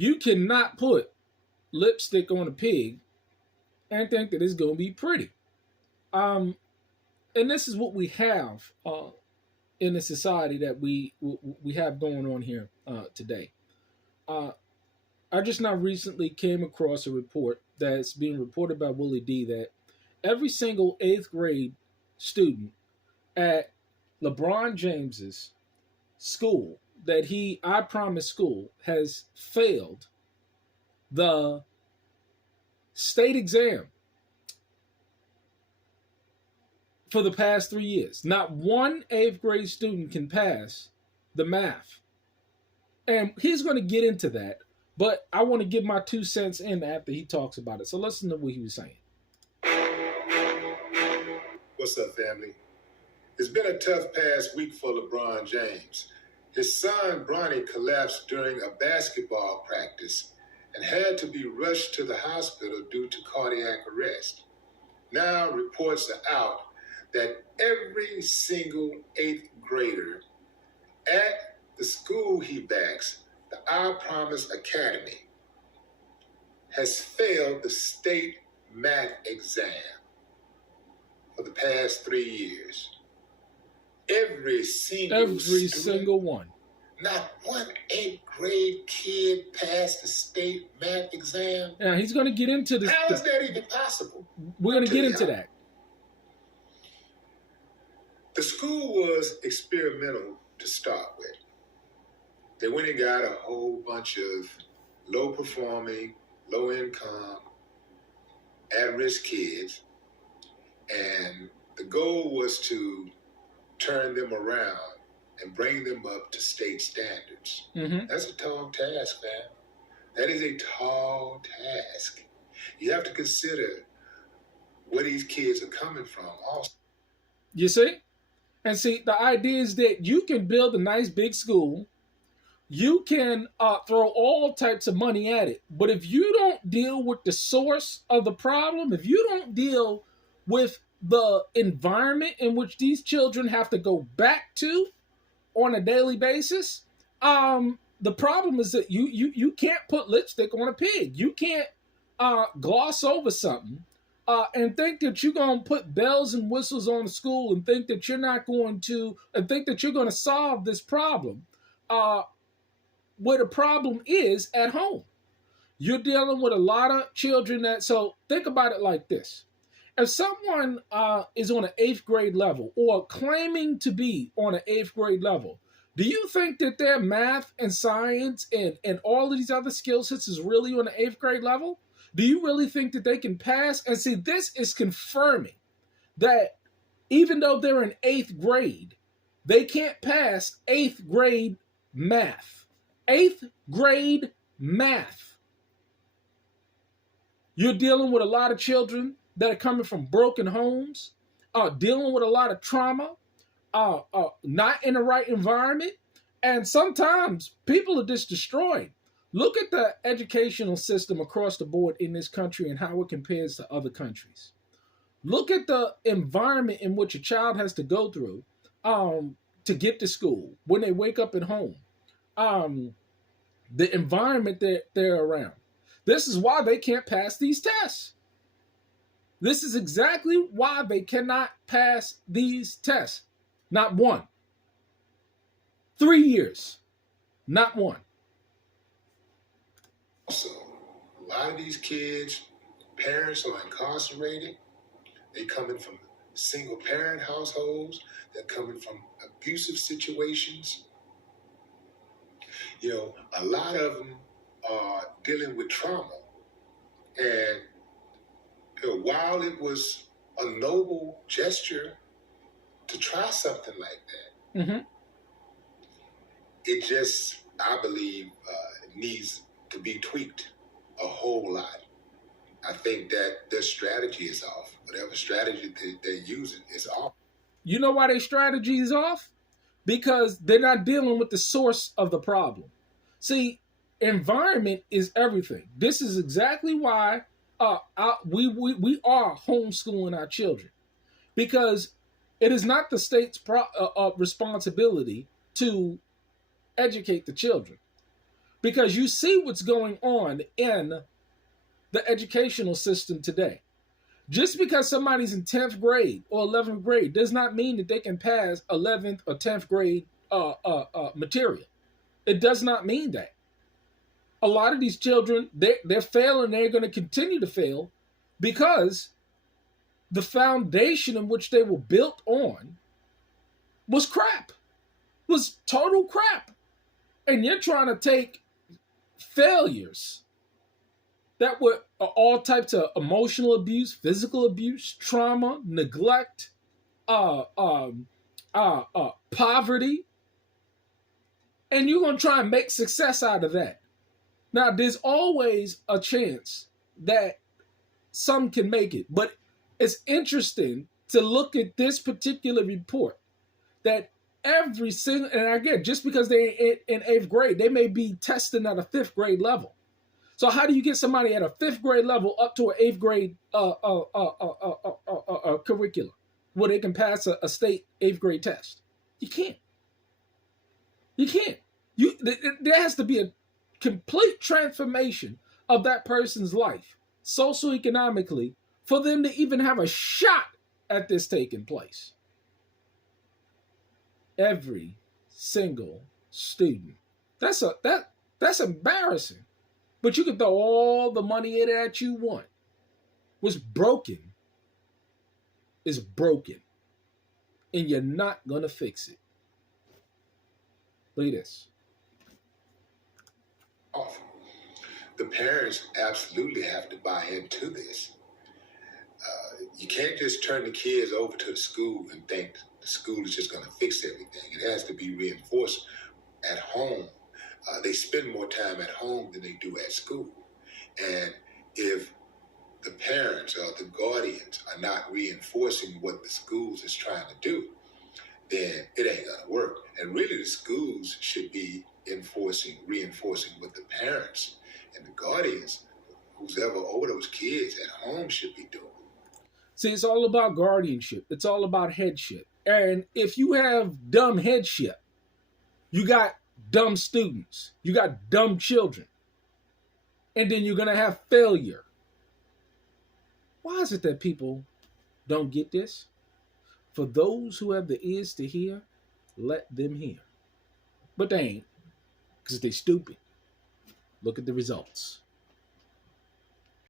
You cannot put lipstick on a pig and think that it's going to be pretty. Um, and this is what we have in the society that we have going on here today. Uh, I just now recently came across a report that's being reported by Willie D that every single eighth grade student at LeBron James's school that I promise school has failed the state exam for the past 3 years. Not one eighth grade student can pass the math. And he's going to get into that, but I want to give my 2 cents in after he talks about it. So listen to what he was saying. What's up, family? It's been a tough past week for LeBron James. His son, Bronny, collapsed during a basketball practice and had to be rushed to the hospital due to cardiac arrest. Now reports are out that every single eighth grader at the school he backs, the I Promise Academy, has failed the state math exam for the past 3 years. Every single one. Not one eighth grade kid passed the state math exam. Now he's going to get into this. How is that even possible? We're going to get into that. The school was experimental to start with. They went and got a whole bunch of low-performing, low-income, at-risk kids, and the goal was to turn them around and bring them up to state standards. Mm-hmm. That's a tall task, man. That is a tall task. You have to consider where these kids are coming from also. You see? And see, the idea is that you can build a nice big school. You can throw all types of money at it. But if you don't deal with the source of the problem, if you don't deal with the environment in which these children have to go back to on a daily basis, the problem is that you can't put lipstick on a pig. You can't gloss over something and think that you're going to put bells and whistles on the school and think that you're not going to, and think that you're going to solve this problem where the problem is at home. You're dealing with a lot of children so think about it like this. If someone is on an eighth grade level or claiming to be on an eighth grade level, do you think that their math and science and all of these other skill sets is really on the eighth grade level? Do you really think that they can pass? And see, this is confirming that even though they're in eighth grade, they can't pass eighth grade math. Eighth grade math. You're dealing with a lot of children that are coming from broken homes, dealing with a lot of trauma, not in the right environment, and sometimes people are just destroyed. Look at the educational system across the board in this country and how it compares to other countries. Look at the environment in which a child has to go through to get to school, when they wake up at home, the environment that they're around. This is why they can't pass these tests. This is exactly why they cannot pass these tests. Not one. 3 years. Not one. So, a lot of these kids, parents are incarcerated. They coming from single parent households. They're coming from abusive situations. You know, a lot of them are dealing with trauma. And while it was a noble gesture to try something like that, mm-hmm. it just, I believe, needs to be tweaked a whole lot. I think that their strategy is off. Whatever strategy they're using is off. You know why their strategy is off? Because they're not dealing with the source of the problem. See, environment is everything. This is exactly why we are homeschooling our children, because it is not the state's responsibility to educate the children. because you see what's going on in the educational system today. Just because somebody's in 10th grade or 11th grade does not mean that they can pass 11th or 10th grade material. It does not mean that. A lot of these children, they're failing, they're going to continue to fail because the foundation in which they were built on was crap, was total crap. And you're trying to take failures that were all types of emotional abuse, physical abuse, trauma, neglect, poverty, and you're going to try and make success out of that. Now, there's always a chance that some can make it, but it's interesting to look at this particular report that every single, and again, just because they're in 8th grade, they may be testing at a 5th grade level. So how do you get somebody at a 5th grade level up to an 8th grade curriculum where they can pass a state 8th grade test? You can't. You can't. There has to be a complete transformation of that person's life, socioeconomically, for them to even have a shot at this taking place. Every single student. That's embarrassing. But you can throw all the money in it that you want. What's broken is broken. And you're not going to fix it. Look at this. The parents absolutely have to buy into this. You can't just turn the kids over to the school and think the school is just going to fix everything. It has to be reinforced at home. They spend more time at home than they do at school. And if the parents or the guardians are not reinforcing what the schools is trying to do, then it ain't going to work. And really the schools should be reinforcing what the parents and the guardians, who's ever over those kids at home, should be doing. See, it's all about guardianship. It's all about headship. And if you have dumb headship, you got dumb students, you got dumb children, and then you're going to have failure. Why is it that people don't get this? For those who have the ears to hear, let them hear. But they ain't, because they stupid. Look at the results.